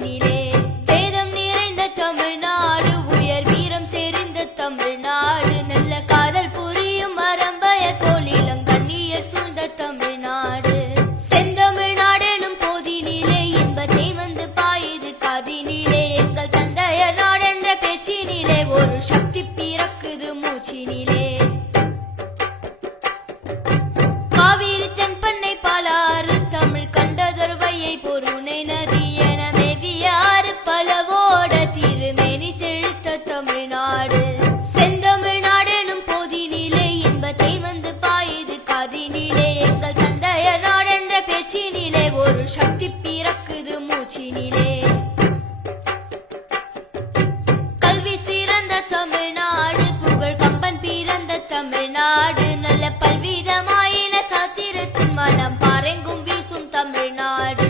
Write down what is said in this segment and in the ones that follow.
மூச்சினிலே வேதம் நிறைந்த தமிழ்நாடு உயர் வீரம் செறிந்த தமிழ்நாடு. நல்ல காதல் புரியும் மரம்பயர் போலிலம் கண்ணியர் சூழ்ந்த தமிழ்நாடு. செந்தமிழ்நாடெனும் போதினிலே இன்பத்தை வந்து பாயுது காதினிலே. எங்கள் தந்தையர் நாடென்ற பேச்சினிலே ஒரு சக்தி பிறக்குது மூச்சினிலே. காவிரி தென்பண்ணை பாலாறு தமிழ் கண்டதொரு வையை பொருணை நதி கல்வி சிறந்த தமிழ்நாடு புகழ் கம்பன் பிறந்த தமிழ்நாடு. நல்ல பல்விதமாயின சாத்திரத்தின் மனம் பாரெங்கும் வீசும் தமிழ்நாடு.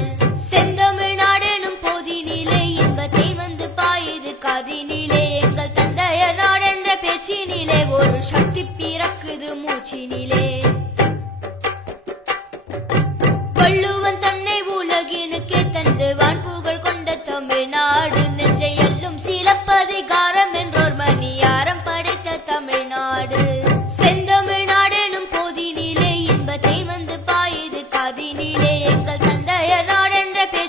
செந்தமிழ்நாடெனும் போதினிலே இன்பத்தை வந்து பாயுது காதினிலே. எங்கள் தந்தையர் நாடென்ற பேச்சினிலே ஒரு சக்தி பிறக்குது மூச்சினிலே.